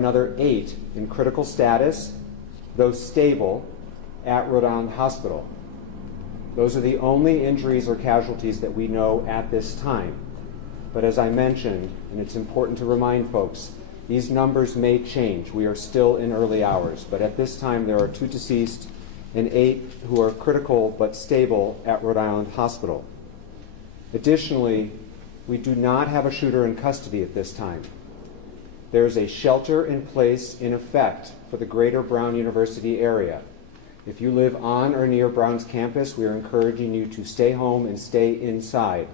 another 8 in critical status, those stable, at Rhode Island Hospital. Those are the only injuries or casualties that we know at this time. But as I mentioned, and it's important to remind folks, these numbers may change. We are still in early hours, but at this time there are 2 deceased and 8 who are critical but stable at Rhode Island Hospital. Additionally, we do not have a shooter in custody at this time. There is a shelter in place in effect for the greater Brown University area. If you live on or near Brown's campus, we are encouraging you to stay home and stay inside.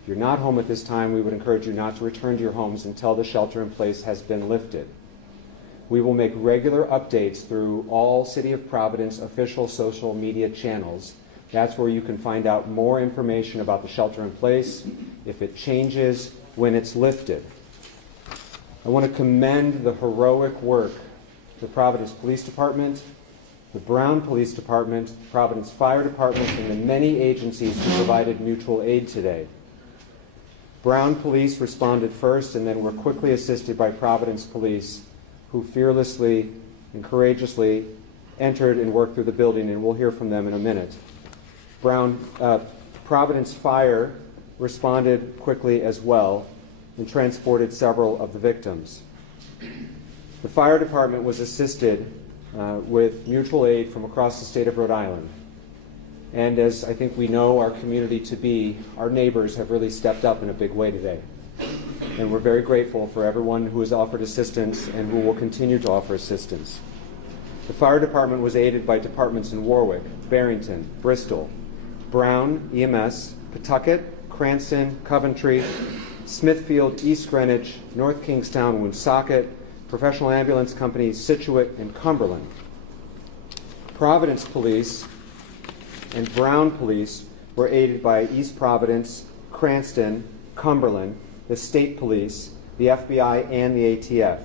If you're not home at this time, we would encourage you not to return to your homes until the shelter in place has been lifted. We will make regular updates through all City of Providence official social media channels. That's where you can find out more information about the shelter in place, if it changes, when it's lifted. I want to commend the heroic work of the Providence Police Department, the Brown Police Department, the Providence Fire Department, and the many agencies who provided mutual aid today. Brown Police responded first and then were quickly assisted by Providence Police, who fearlessly and courageously entered and worked through the building, and we'll hear from them in a minute. Providence Fire responded quickly as well and transported several of the victims. The fire department was assisted with mutual aid from across the state of Rhode Island. And as I think we know our community to be, our neighbors have really stepped up in a big way today. And we're very grateful for everyone who has offered assistance and who will continue to offer assistance. The fire department was aided by departments in Warwick, Barrington, Bristol, Brown, EMS, Pawtucket, Cranston, Coventry, Smithfield, East Greenwich, North Kingstown, Woonsocket, Professional Ambulance Company, Scituate, and Cumberland. Providence Police and Brown Police were aided by East Providence, Cranston, Cumberland, the State Police, the FBI, and the ATF.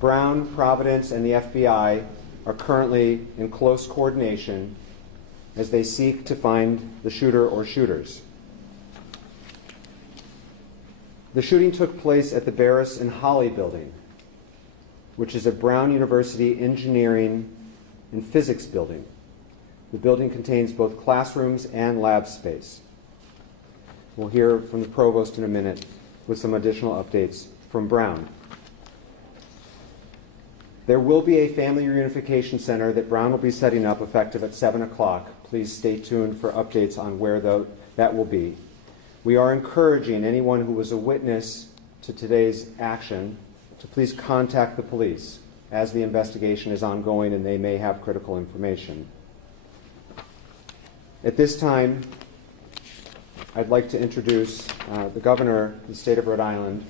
Brown, Providence, and the FBI are currently in close coordination as they seek to find the shooter or shooters. The shooting took place at the Barris and Holly building, which is a Brown University engineering and physics building. The building contains both classrooms and lab space. We'll hear from the provost in a minute with some additional updates from Brown. There will be a family reunification center that Brown will be setting up effective at 7 o'clock. Please stay tuned for updates on where that will be. We are encouraging anyone who was a witness to today's action to please contact the police as the investigation is ongoing and they may have critical information. At this time, I'd like to introduce the governor of the state of Rhode Island,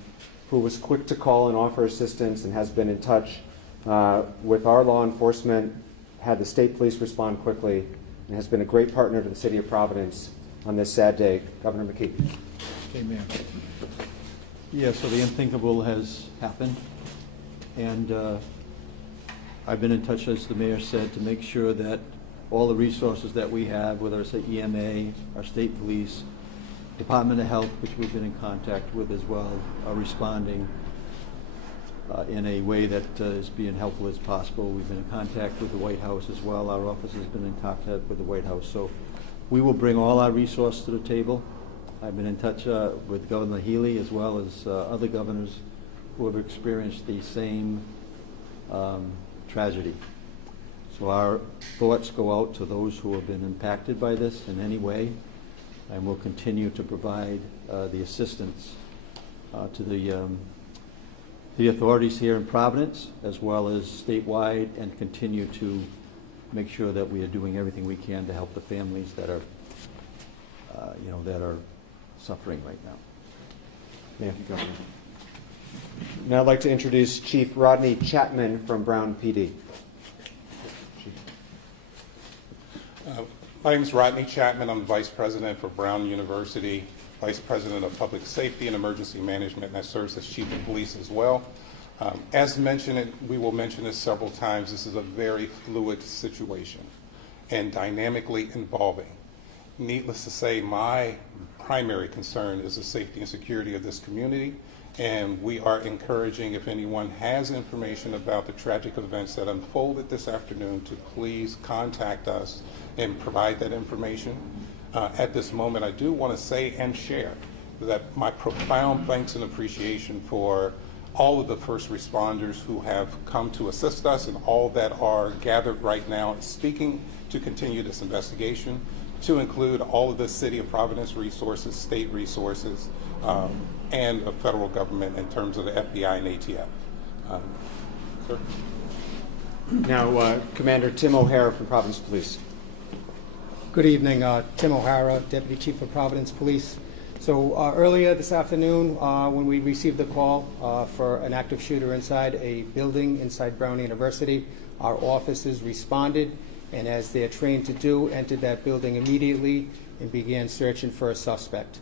who was quick to call and offer assistance and has been in touch with our law enforcement, had the state police respond quickly, and has been a great partner to the city of Providence on this sad day. Governor McKee. Amen. Yeah, so the unthinkable has happened, and I've been in touch, as the mayor said, to make sure that all the resources that we have, whether it's the EMA, our state police, Department of Health, which we've been in contact with as well, are responding in a way that is being helpful as possible. We've been in contact with the White House as well. Our office has been in contact with the White House. So we will bring all our resources to the table. I've been in touch with Governor Healy as well as other governors who have experienced the same tragedy. So our thoughts go out to those who have been impacted by this in any way, and we'll continue to provide the assistance to the authorities here in Providence as well as statewide, and continue to make sure that we are doing everything we can to help the families that are that are suffering right now. Thank you, Governor. Now I'd like to introduce Chief Rodney Chapman from Brown PD. My name is Rodney Chapman. I'm the Vice President for Brown University, Vice President of Public Safety and Emergency Management, and I serve as Chief of Police as well. As mentioned, we will mention this several times, this is a very fluid situation and dynamically evolving. Needless to say, my primary concern is the safety and security of this community And we are encouraging, if anyone has information about the tragic events that unfolded this afternoon, to please contact us and provide that information. At this moment, I do want to say and share that my profound thanks and appreciation for all of the first responders who have come to assist us and all that are gathered right now and speaking to continue this investigation, to include all of the City of Providence resources, state resources, and the federal government in terms of the FBI and ATF. Sir? Now, Commander Tim O'Hara from Providence Police. Good evening, Tim O'Hara, Deputy Chief of Providence Police. So earlier this afternoon, when we received the call for an active shooter inside a building inside Brown University, our officers responded, and as they're trained to do, entered that building immediately and began searching for a suspect.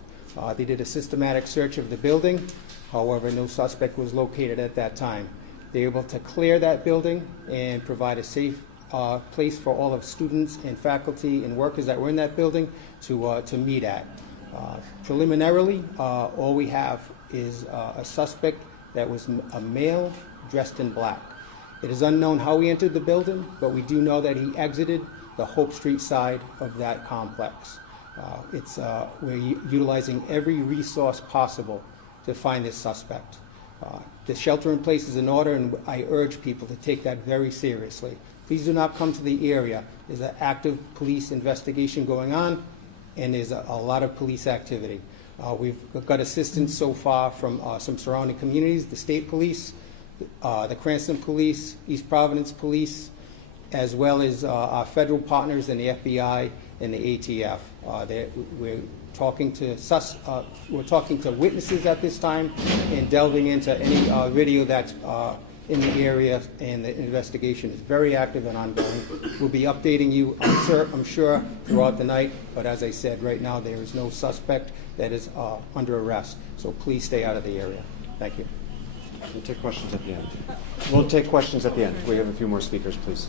They did a systematic search of the building. However, no suspect was located at that time. They were able to clear that building and provide a safe place for all of students and faculty and workers that were in that building to meet at. Preliminarily, all we have is a suspect that was a male dressed in black. It is unknown how he entered the building, but we do know that he exited the Hope Street side of that complex. We're utilizing every resource possible to find this suspect. The shelter in place is in order, and I urge people to take that very seriously. Please do not come to the area. There's an active police investigation going on, and there's a lot of police activity. We've got assistance so far from some surrounding communities, the state police, the Cranston Police, East Providence Police, as well as our federal partners in the FBI and the ATF. We're talking to witnesses at this time and delving into any video that's in the area, and the investigation is very active and ongoing. We'll be updating you, I'm sure, throughout the night, but as I said, right now there is no suspect that is under arrest, so please stay out of the area. Thank you. We'll take questions at the end. We'll take questions at the end. We have a few more speakers, please.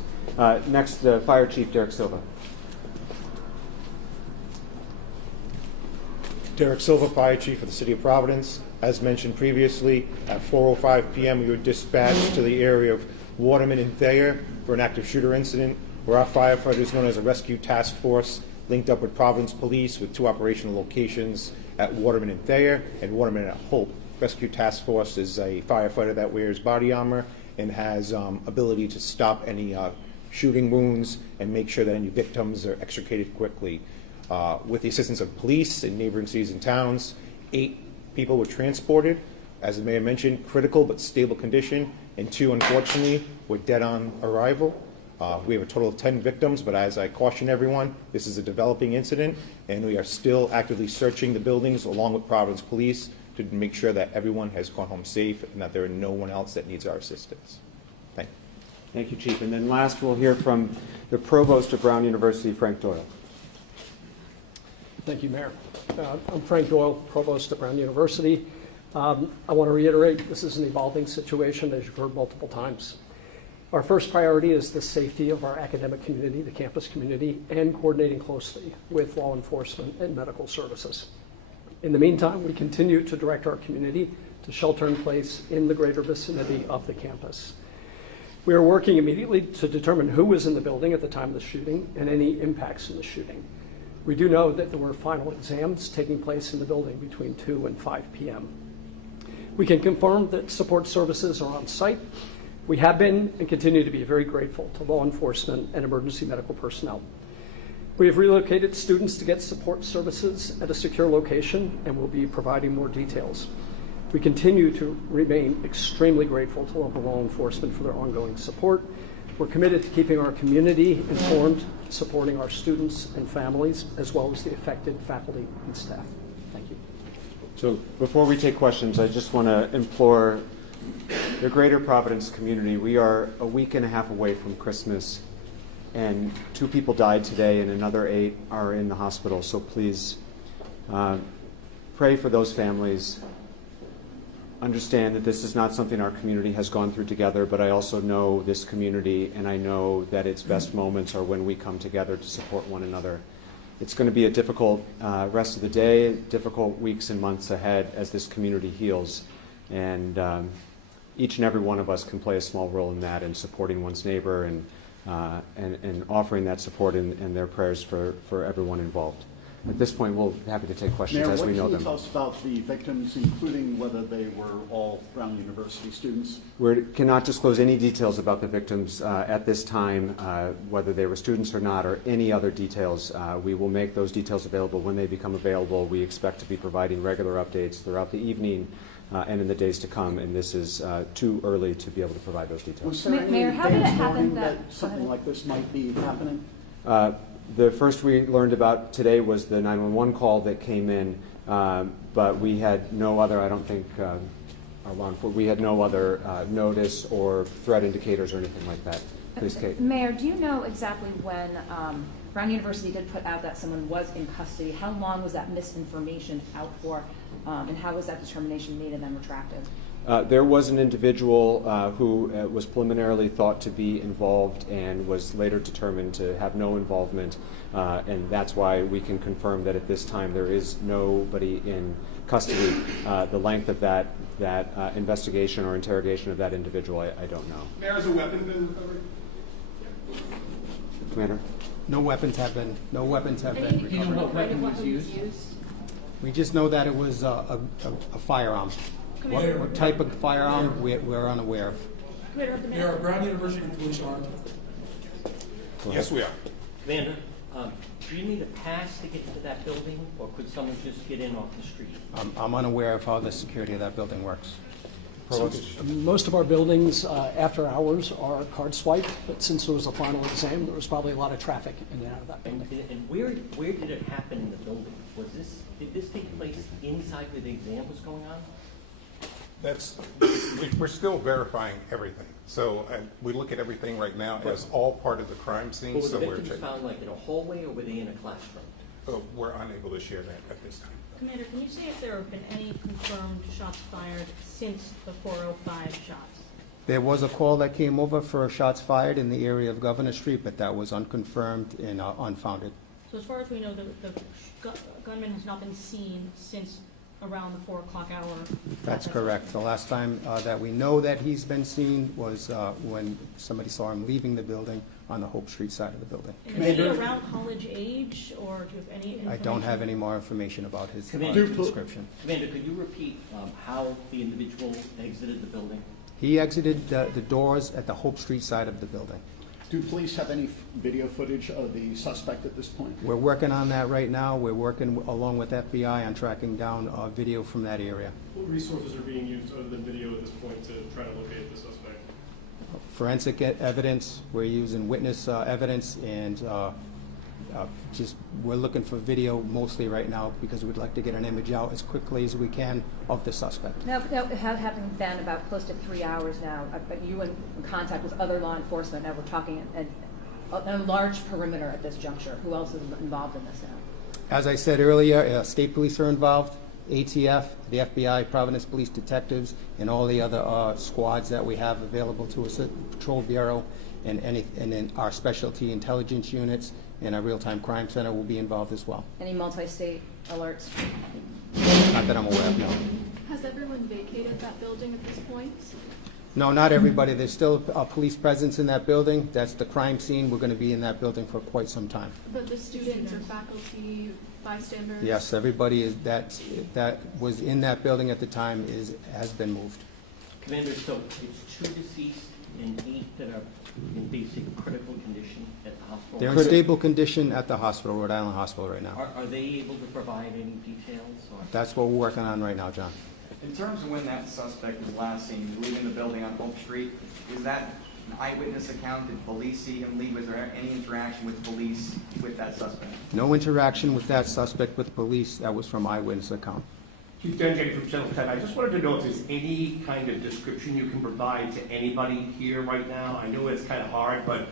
Next, Fire Chief Derek Silva. Derek Silva, Fire Chief of the City of Providence. As mentioned previously, at 4:05 p.m. we were dispatched to the area of Waterman and Thayer for an active shooter incident where our firefighters, known as a rescue task force, linked up with Providence Police with two operational locations at Waterman and Thayer and Waterman at Hope. Rescue task force is a firefighter that wears body armor and has ability to stop any shooting wounds and make sure that any victims are extricated quickly. With the assistance of police in neighboring cities and towns, 8 people were transported, as the mayor mentioned, critical but stable condition, and 2, unfortunately, were dead on arrival. We have a total of 10 victims, but as I caution everyone, this is a developing incident, and we are still actively searching the buildings along with Providence Police to make sure that everyone has gone home safe and that there are no one else that needs our assistance. Thank you. Thank you, Chief. And then last, we'll hear from the Provost of Brown University, Frank Doyle. Thank you, Mayor. I'm Frank Doyle, Provost at Brown University. I want to reiterate, this is an evolving situation, as you've heard multiple times. Our first priority is the safety of our academic community, the campus community, and coordinating closely with law enforcement and medical services. In the meantime, we continue to direct our community to shelter in place in the greater vicinity of the campus. We are working immediately to determine who was in the building at the time of the shooting and any impacts in the shooting. We do know that there were final exams taking place in the building between 2 and 5 p.m. We can confirm that support services are on site. We have been and continue to be very grateful to law enforcement and emergency medical personnel. We have relocated students to get support services at a secure location and will be providing more details. We continue to remain extremely grateful to local law enforcement for their ongoing support. We're committed to keeping our community informed, supporting our students and families, as well as the affected faculty and staff. Thank you. So before we take questions, I just want to implore the greater Providence community. We are a week and a half away from Christmas, and 2 people died today and another 8 are in the hospital. So please pray for those families. Understand that this is not something our community has gone through together, but I also know this community, and I know that its best moments are when we come together to support one another. It's going to be a difficult rest of the day, difficult weeks and months ahead as this community heals. And each and every one of us can play a small role in that, in supporting one's neighbor and offering that support and their prayers for everyone involved. At this point, we'll be happy to take questions Mayor, as we know what can them. you tell us about the victims, including whether they were all Brown University students? We cannot disclose any details about the victims at this time, whether they were students or not, or any other details. We will make those details available when they become available. We expect to be providing regular updates throughout the evening and in the days to come, and this is too early to be able to provide those details. Was there any Mayor, how did it advance happen warning that something like this might be happening? The first we learned about today was the 911 call that came in, but we had no other, I don't think, we had no other notice or threat indicators or anything like that. Please, Kate. Mayor, do you know exactly when Brown University did put out that someone was in custody? How long was that misinformation out for, and how was that determination made and then retracted? There was an individual who was preliminarily thought to be involved and was later determined to have no involvement, and that's why we can confirm that at this time there is nobody in custody. The length of that investigation or interrogation of that individual, I don't know. Mayor, has a weapon been recovered? Commander? No weapons have been recovered. Do you know what weapon was used? We just know that it was a firearm. What type of firearm, we're unaware of. Mayor, are Brown University police armed? Yes, we are. Commander, do you need a pass to get into that building, or could someone just get in off the street? I'm unaware of how the security of that building works. Most of our buildings after hours are card swiped, but since it was a final exam, there was probably a lot of traffic in and out of that building. And where did it happen in the building? Did this take place inside where the exam was going on? We're still verifying everything. So we look at everything right now as all part of the crime scene. But were So the we're victims found like in a hallway, or were they in a classroom? we're unable to share that at this time. Commander, can you say if there have been any confirmed shots fired since the 405 shots? There was a call that came over for shots fired in the area of Governor Street, but that was unconfirmed and unfounded. So as far as we know, the gunman has not been seen since around the 4 o'clock hour? That's correct. The last time that we know that he's been seen was when somebody saw him leaving the building on the Hope Street side of the building. And is he around college age, or do you have any information? I don't have any more information about his Commander, description. Commander, could you repeat how the individual exited the building? He exited the doors at the Hope Street side of the building. Do police have any video footage of the suspect at this point? We're working on that right now. We're working along with FBI on tracking down video from that area. What resources are being used other than video at this point to try to locate the suspect? Forensic evidence, we're using witness evidence, and we're looking for video mostly right now because we'd like to get an image out as quickly as we can of the suspect. Now, it has happened then about close to 3 hours now, but you in contact with other law enforcement. Now we're talking a large perimeter at this juncture. Who else is involved in this now? As I said earlier, state police are involved, ATF, the FBI, Providence Police Detectives, and all the other squads that we have available to us, Patrol Bureau, and then our specialty intelligence units and our real-time crime center will be involved as well. Any multi-state alerts? Not that I'm aware of, no. Has everyone vacated that building at this point? No, not everybody. There's still a police presence in that building. That's the crime scene. We're going to be in that building for quite some time. But the students or faculty, bystanders? Yes, everybody that was in that building at the time has been moved. Commander, so it's 2 deceased and 8 that are in basic critical condition at the hospital? They're in stable condition at the hospital, Rhode Island Hospital right now. Are they able to provide any details? Or? That's what we're working on right now, John. In terms of when that suspect was last seen leaving the building on Hope Street, is that an eyewitness account? Did police see him leave? Was there any interaction with police with that suspect? No interaction with that suspect with police. That was from eyewitness account. Chief Denjay from Channel 10. I just wanted to know if there's any kind of description you can provide to anybody here right now. I know it's kind of hard, but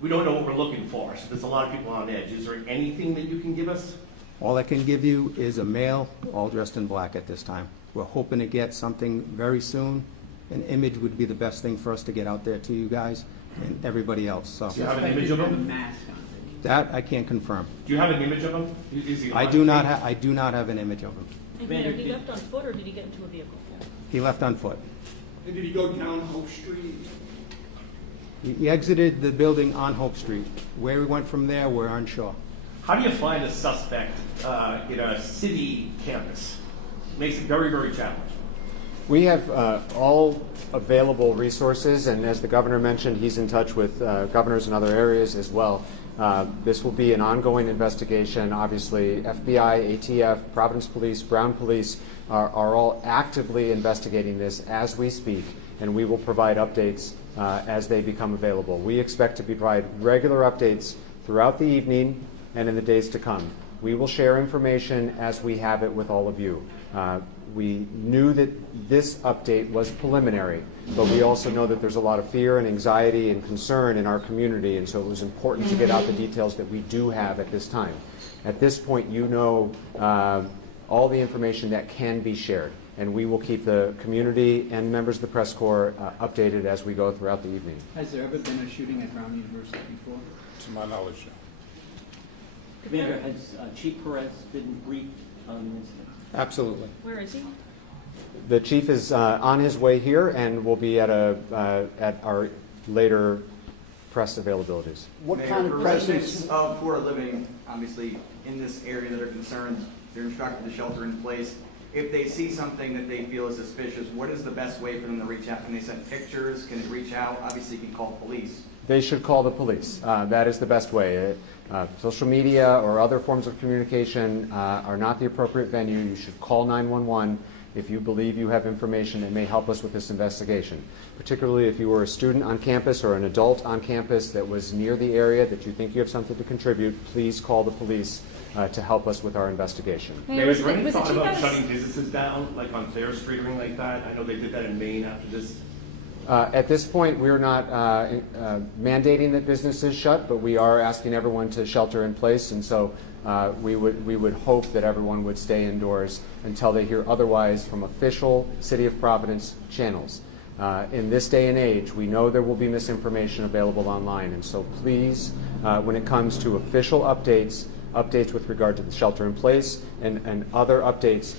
we don't know what we're looking for. So there's a lot of people on edge. Is there anything that you can give us? All I can give you is a male, all dressed in black at this time. We're hoping to get something very soon. An image would be the best thing for us to get out there to you guys and everybody else. So. Do you have an image of him? That I can't confirm. Do you have an image of him? I do not have an image of him. And Commander, he left on foot or did he get into a vehicle? He left on foot. And did he go down Hope Street? He exited the building on Hope Street. Where he went from there, we're unsure. How do you find a suspect in a city campus? Makes it very, very challenging. We have all available resources, and as the governor mentioned, he's in touch with governors in other areas as well. This will be an ongoing investigation. Obviously, FBI, ATF, Providence Police, Brown Police are all actively investigating this as we speak, and we will provide updates as they become available. We expect to provide regular updates throughout the evening and in the days to come. We will share information as we have it with all of you. We knew that this update was preliminary, but we also know that there's a lot of fear and anxiety and concern in our community, and so it was important to get out the details that we do have at this time. At this point, you know all the information that can be shared, and we will keep the community and members of the press corps updated as we go throughout the evening. Has there ever been a shooting at Brown University before? To my knowledge, no. Commander, has Chief Perez been briefed on the incident? Absolutely. Where is he? The chief is on his way here and will be at our later press availabilities. What Mayor, kind of for presence? residents who are living, obviously, in this area that are concerned, they're instructed to shelter in place. If they see something that they feel is suspicious, what is the best way for them to reach out? Can they send pictures? Can they reach out? Obviously, you can call police. They should call the police. That is the best way. Social media or other forms of communication are not the appropriate venue. You should call 911 if you believe you have information that may help us with this investigation. Particularly if you were a student on campus or an adult on campus that was near the area that you think you have something to contribute, please call the police to help us with our investigation. Mayor, was there any thought about shutting businesses down, like on Fair Street or anything like that? I know they did that in Maine after this. At this point, we're not mandating that businesses shut, but we are asking everyone to shelter in place, and so we would hope that everyone would stay indoors until they hear otherwise from official City of Providence channels. In this day and age, we know there will be misinformation available online, and so please, when it comes to official updates with regard to the shelter in place and other updates,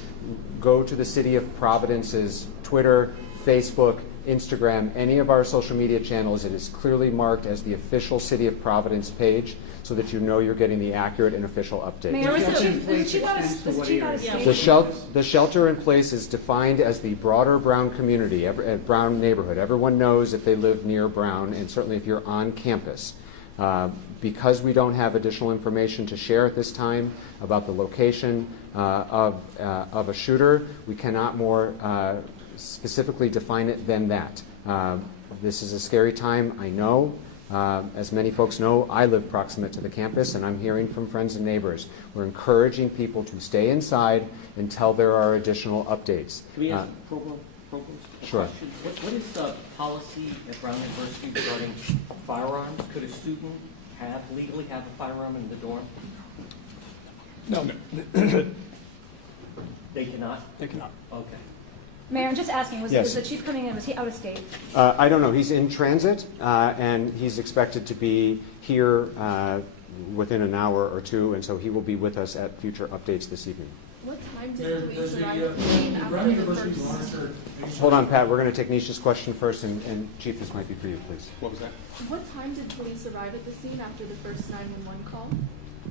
go to the City of Providence's Twitter, Facebook, Instagram, any of our social media channels. It is clearly marked as the official City of Providence page so that you know you're getting the accurate and official update. Mayor, is the chief out of state? The shelter in place is defined as the broader Brown community, Brown neighborhood. Everyone knows if they live near Brown, and certainly if you're on campus. Because we don't have additional information to share at this time about the location of a shooter, we cannot more specifically define it than that. This is a scary time, I know. As many folks know, I live proximate to the campus, and I'm hearing from friends and neighbors. We're encouraging people to stay inside until there are additional updates. Can we ask Provost a Sure. question? What is the policy at Brown University regarding firearms? Could a student legally have a firearm in the dorm? No, They cannot? they cannot. Okay. Mayor, I'm just asking, was Yes. the chief coming in, was he out of state? I don't know. He's in transit, and he's expected to be here within an hour or two, and so he will be with us at future updates this evening. What time did police arrive at the scene after the first? Hold on, Pat. We're going to take Nisha's question first, and Chief, this might be for you, please. What was that? What time did police arrive at the scene after the first 911 call?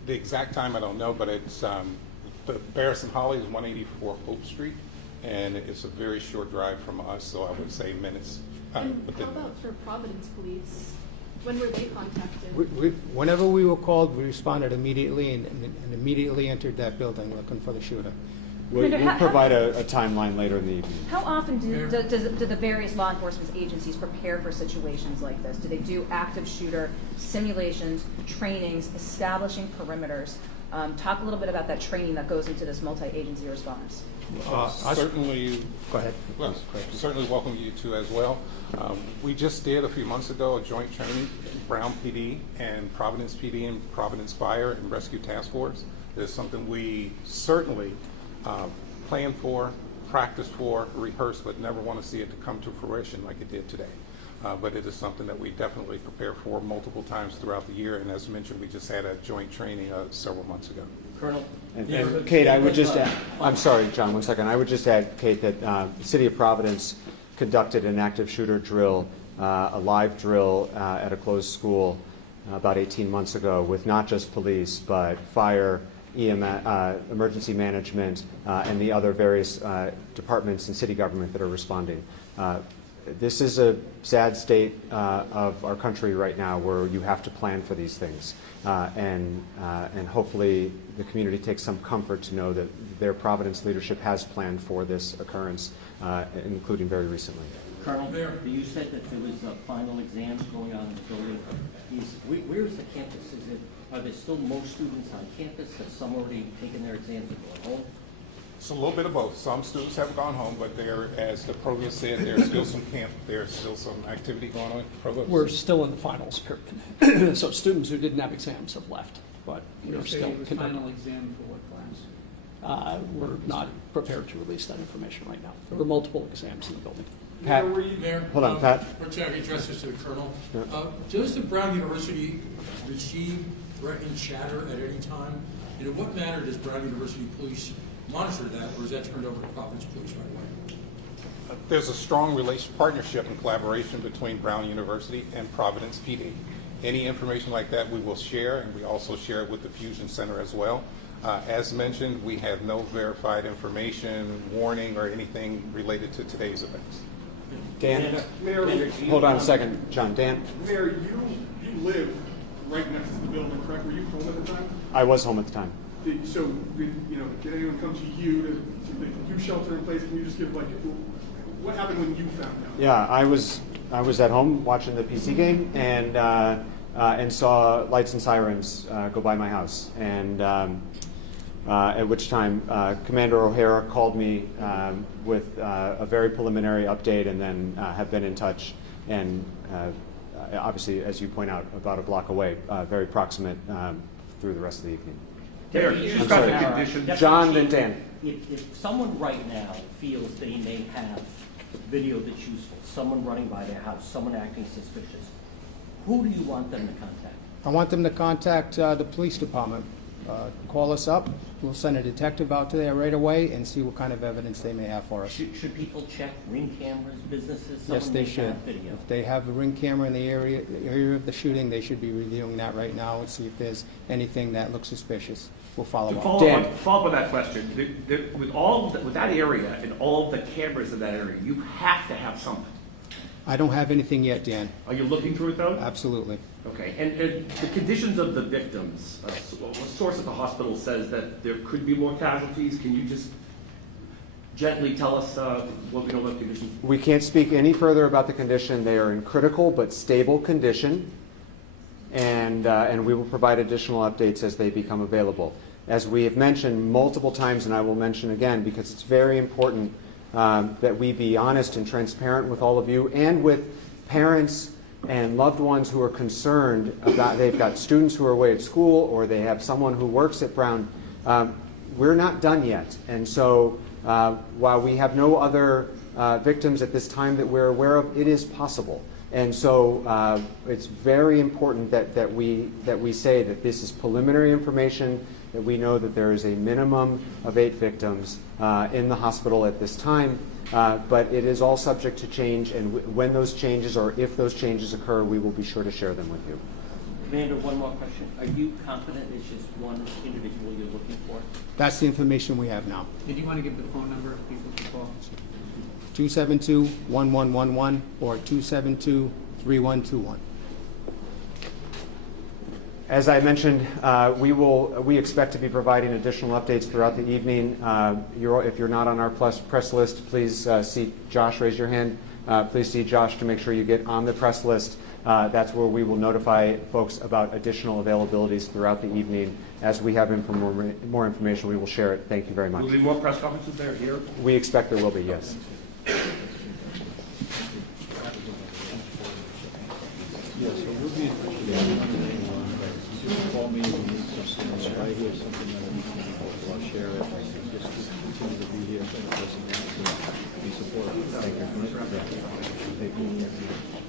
The exact time I don't know, but it's the Barris and Holly is 184 Hope Street, and it's a very short drive from us, so I would say minutes. And how about for Providence Police? When were they contacted? Whenever we were called, we responded immediately and immediately entered that building looking for the shooter. We'll provide a timeline later in the evening. How often do the various law enforcement agencies prepare for situations like this? Do they do active shooter simulations, trainings, establishing perimeters? Talk a little bit about that training that goes into this multi-agency response. Certainly. Go ahead. Well, certainly welcome you to as well. We just did a few months ago a joint training, Brown PD and Providence Providence Fire and Rescue Task Force. It's something we certainly plan for, practice for, rehearse, but never want to see it to come to fruition like it did today. But it is something that we definitely prepare for multiple times throughout the year. And as mentioned, we just had a joint training several months ago. Colonel? And Kate, I would just add, I'm sorry, John, 1 second. I would just add, Kate, that the City of Providence conducted an active shooter drill, a live drill at a closed school about 18 months ago with not just police, but fire, EMS, emergency management, and the other various departments in city government that are responding. This is a sad state of our country right now where you have to plan for these things. And hopefully the community takes some comfort to know that their Providence leadership has planned for this occurrence, including very recently. Colonel, you said that there was final exams going on in the building. Where is the campus? Are there still most students on campus? Have some already taken their exams and gone home? It's a little bit of both. Some students have gone home, but there, as the provost said, there's still some activity going on. Provost? We're still in the finals period. So students who didn't have exams have left, but we're still conducting. Final exam for what class? We're not prepared to release that information right now. There were multiple exams in the building. Pat, Were you there? hold on, Pat. We're trying to address this to the Colonel. Yeah. Does the Brown University receive threatening chatter at any time? And in what manner does Brown University Police monitor that, or is that turned over to Providence Police right away? There's a strong partnership and collaboration between Brown University and Providence PD. Any information like that we will share, and we also share it with the Fusion Center as well. As mentioned, we have no verified information, warning, or anything related to today's events. Dan? Mayor, Hold on a second, John. Dan? Mayor, you live right next to the building, correct? Were you home at the time? I was home at the time. So, did anyone come to you to you shelter in place? Can you just give what happened when you found out? Yeah, I was at home watching the PC game and saw lights and sirens go by my house, and at which time Commander O'Hara called me with a very preliminary update, and then have been in touch, and obviously, as you point out, about a block away, very proximate through the rest of the evening. Mayor, you just got the conditions. John, then Dan. If someone right now feels that he may have video that's useful, someone running by their house, someone acting suspicious, who do you want them to contact? I want them to contact the police department. Call us up. We'll send a detective out to there right away and see what kind of evidence they may have for us. Should people check ring cameras, businesses? Yes, they should. Video. If they have a ring camera in the area of the shooting, they should be reviewing that right now and see if there's anything that looks suspicious. We'll follow up. Follow up on that question. With that area and all the cameras in that area, you have to have something. I don't have anything yet, Dan. Are you looking through it though? Absolutely. Okay, and the conditions of the victims, a source at the hospital says that there could be more casualties. Can you just gently tell us what we know about the conditions? We can't speak any further about the condition. They are in critical but stable condition, and we will provide additional updates as they become available. As we have mentioned multiple times, and I will mention again because it's very important that we be honest and transparent with all of you and with parents and loved ones who are concerned about they've got students who are away at school or they have someone who works at Brown. We're not done yet, and so while we have no other victims at this time that we're aware of, it is possible. And so it's very important that we say that this is preliminary information, that we know that there is a minimum of 8 victims in the hospital at this time, but it is all subject to change, and when those changes or if those changes occur, we will be sure to share them with you. Commander, one more question. Are you confident it's just one individual you're looking for? That's the information we have now. Did you want to give the phone number if people can call? 272-1111 or 272-3121. As I mentioned, we expect to be providing additional updates throughout the evening. If you're not on our press list, please see Josh. Raise your hand. Please see Josh to make sure you get on the press list. That's where we will notify folks about additional availabilities throughout the evening. As we have more information, we will share it. Thank you very much. Will there be more press conferences there here? We expect there will be, yes. Yeah, so we'll be in touch. Call me when you need something. If I hear something that I need to I'll share it. Just continue to be here. Be supportive. Thank you.